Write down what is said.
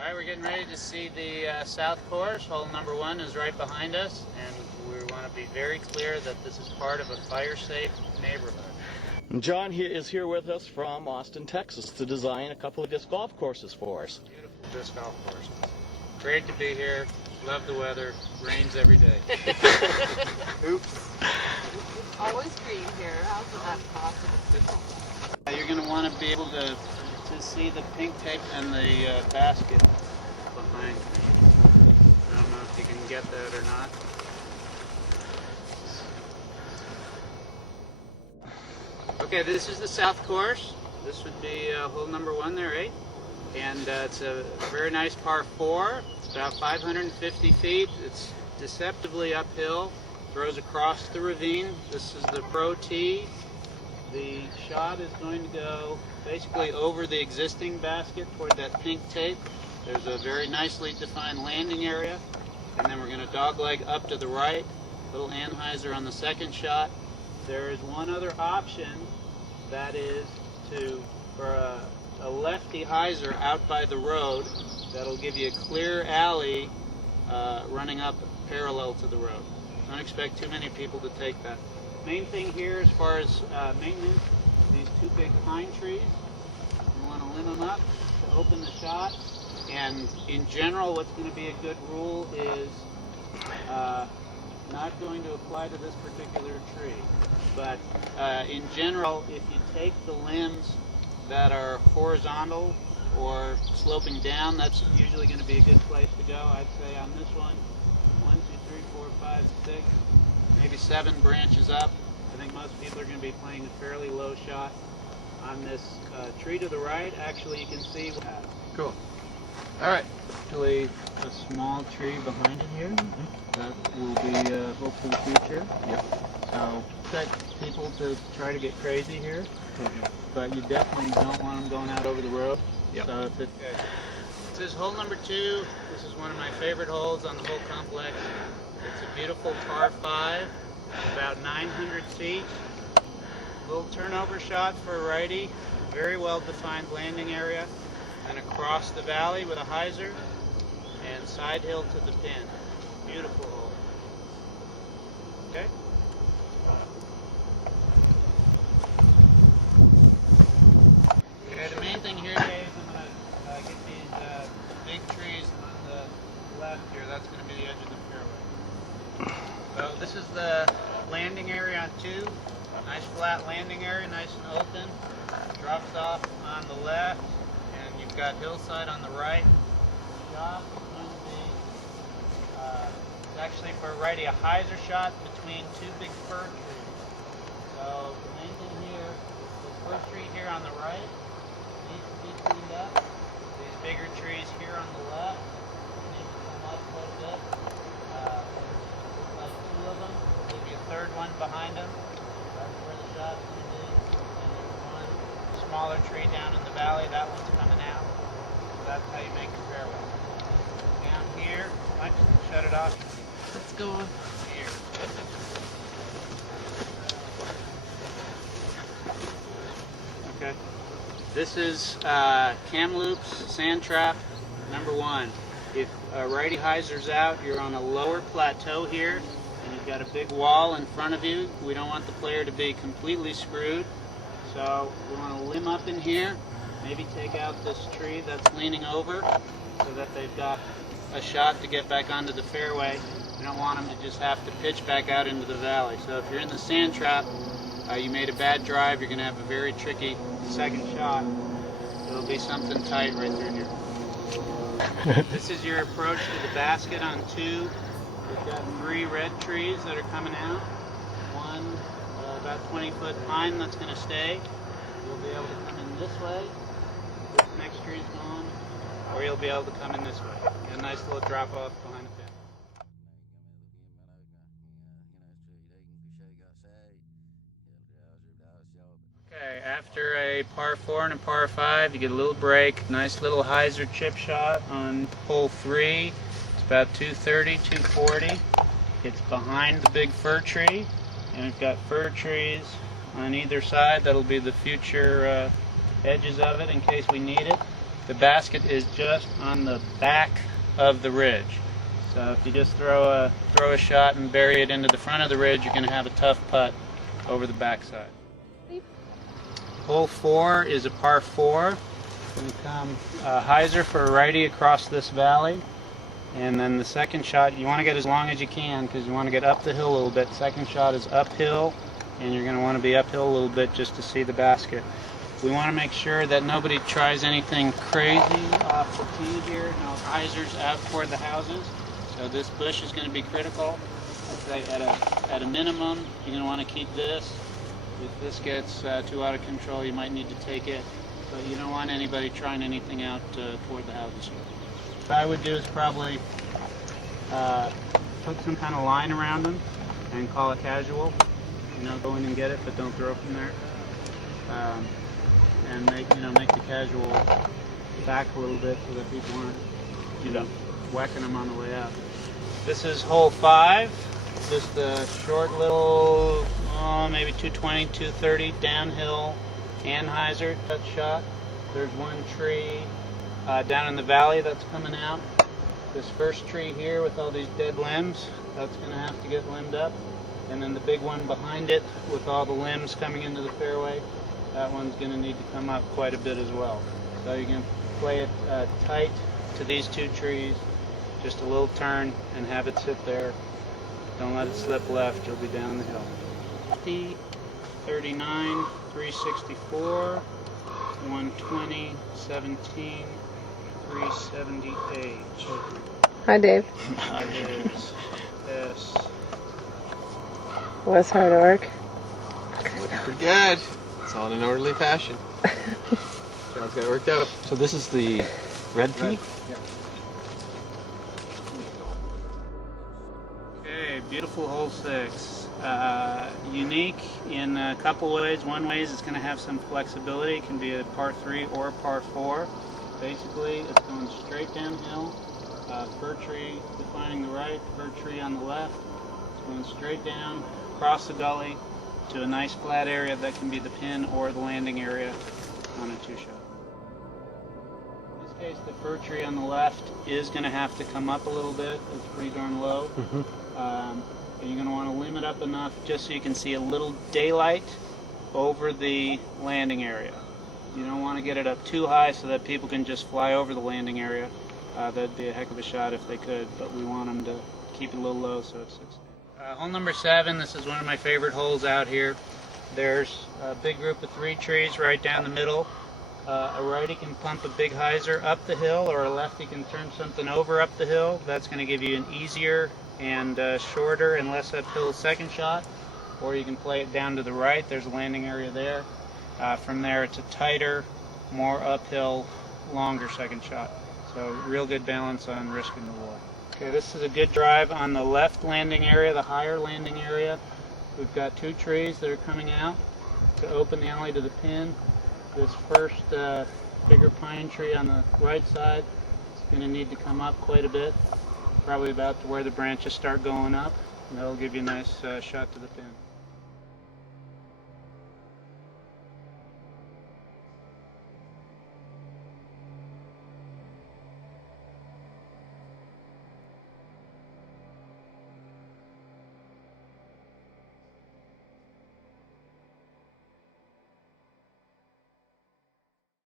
All right, we're getting ready to see the south course. Hole number 1 is right behind us, and we want to be very clear that this is part of a fire-safe neighborhood. John is here with us from Austin, Texas, to design a couple of disc golf courses for us. Beautiful disc golf courses. Great to be here. Love the weather. Rains every day. Oops. Always green here. How's that possible? You're going to want to be able to see the pink tape and the basket behind me. I don't know if you can get that or not. Okay, this is the south course. This would be hole number 1 there, 8. And it's a very nice par 4. It's about 550 feet. It's deceptively uphill. Throws across the ravine. This is the pro tee. The shot is going to go basically over the existing basket toward that pink tape. There's a very nicely defined landing area. And then we're going to dogleg up to the right. Little anhyzer on the second shot. There is one other option, that is for a lefty hyzer out by the road. That'll give you a clear alley running up parallel to the road. Don't expect too many people to take that. Main thing here as far as maintenance, these 2 big pine trees. You want to limb them up to open the shot. And in general, what's going to be a good rule is not going to apply to this particular tree. But in general, if you take the limbs that are horizontal or sloping down, that's usually going to be a good place to go. I'd say on this one, 1, 2, 3, 4, 5, 6, maybe 7 branches up. I think most people are going to be playing a fairly low shot. On this tree to the right, actually you can see. Cool. All right. Actually, a small tree behind it here. That will be hopefully future. Yep. So, expect people to try to get crazy here, but you definitely don't want them going out over the road. Yep. So if this is hole number 2. This is one of my favorite holes on the whole complex. It's a beautiful par 5, about 900 feet. Little turnover shot for a righty. Very well defined landing area. And across the valley with a hyzer and side hill to the pin. Beautiful hole. Okay. Okay, the main thing here, Dave, I'm going to get these big trees on the left here. That's going to be the edge of the fairway. So this is the landing area on 2. Nice flat landing area, nice and open. Drops off on the left, and you've got hillside on the right. Shot is going to be, it's actually for a righty, a hyzer shot between 2 big fir trees. So the main thing here, the fir tree here on the right needs to be cleaned up. These bigger trees here on the left need to come up a little bit. Like 2 of them, maybe a third one behind them. That's where the shot is going to be. And there's one smaller tree down in the valley. That one's coming out. So that's how you make a fairway. Down here, I just shut it off. Let's go on. Here. Okay. This is Kamloops sand trap number 1. If a righty hyzer's out, you're on a lower plateau here, and you've got a big wall in front of you. We don't want the player to be completely screwed, so we want to limb up in here, maybe take out this tree that's leaning over so that they've got a shot to get back onto the fairway. We don't want them to just have to pitch back out into the valley. So if you're in the sand trap, you made a bad drive, you're going to have a very tricky second shot. It'll be something tight right through here. This is your approach to the basket on 2. We've got 3 red trees that are coming out. One about 20-foot pine that's going to stay. You'll be able to come in this way. This next tree's gone. Or you'll be able to come in this way. Get a nice little drop off behind the pin. Okay, after a par 4 and a par 5, you get a little break. Nice little hyzer chip shot on hole 3. It's about 230, 240. It's behind the big fir tree, and we've got fir trees on either side. That'll be the future edges of it in case we need it. the basket is just on the back of the ridge. So if you just throw a shot and bury it into the front of the ridge, you're going to have a tough putt over the backside. Hole 4 is a par 4. Going to come hyzer for a righty across this valley. And then the second shot, you want to get as long as you can because you want to get up the hill a little bit. Second shot is uphill, and you're going to want to be uphill a little bit just to see the basket. We want to make sure that nobody tries anything crazy off the tee here. No hyzers out toward the houses. So this bush is going to be critical. I'd say at a minimum, you're going to want to keep this. If this gets too out of control, you might need to take it. But you don't want anybody trying anything out toward the houses. What I would do is probably put some kind of line around them and call it casual. You know, go in and get it, but don't throw from there. And make the casual back a little bit so that people aren't, whacking them on the way out. This is hole 5. Just a short little, maybe 220, 230 downhill anhyzer touch shot. There's one tree down in the valley that's coming out. This first tree here with all these dead limbs, that's going to have to get limbed up. And then the big one behind it with all the limbs coming into the fairway, that one's going to need to come up quite a bit as well. So you can play it tight to these two trees, just a little turn and have it sit there. Don't let it slip left, you'll be down the hill. 50, 39, 364, 120, 17, 378. Hi, Dave. That is this. Was hard work. Pretty good. It's all in an orderly fashion. John's got it worked out. So this is the red tee? Yeah. Okay, beautiful hole 6. Unique in a couple ways. One way is it's going to have some flexibility. It can be a par 3 or a par 4. Basically, it's going straight downhill. Fir tree defining the right, fir tree on the left. It's going straight down, across the gully to a nice flat area that can be the pin or the landing area on a 2-shot. In this case, the fir tree on the left is going to have to come up a little bit. It's pretty darn low. And you're going to want to limit up enough just so you can see a little daylight over the landing area. You don't want to get it up too high so that people can just fly over the landing area. That'd be a heck of a shot if they could, but we want them to keep it a little low so it sits. Hole number 7, this is one of my favorite holes out here. There's a big group of 3 trees right down the middle. A righty can pump a big hyzer up the hill, or a lefty can turn something over up the hill. That's going to give you an easier and shorter and less uphill second shot. Or you can play it down to the right. There's a landing area there. From there, it's a tighter, more uphill, longer second shot. So real good balance on risk and reward. Okay, this is a good drive on the left landing area, the higher landing area. We've got 2 trees that are coming out to open the alley to the pin. This first bigger pine tree on the right side is going to need to come up quite a bit, probably about to where the branches start going up, and that'll give you a nice shot to the pin.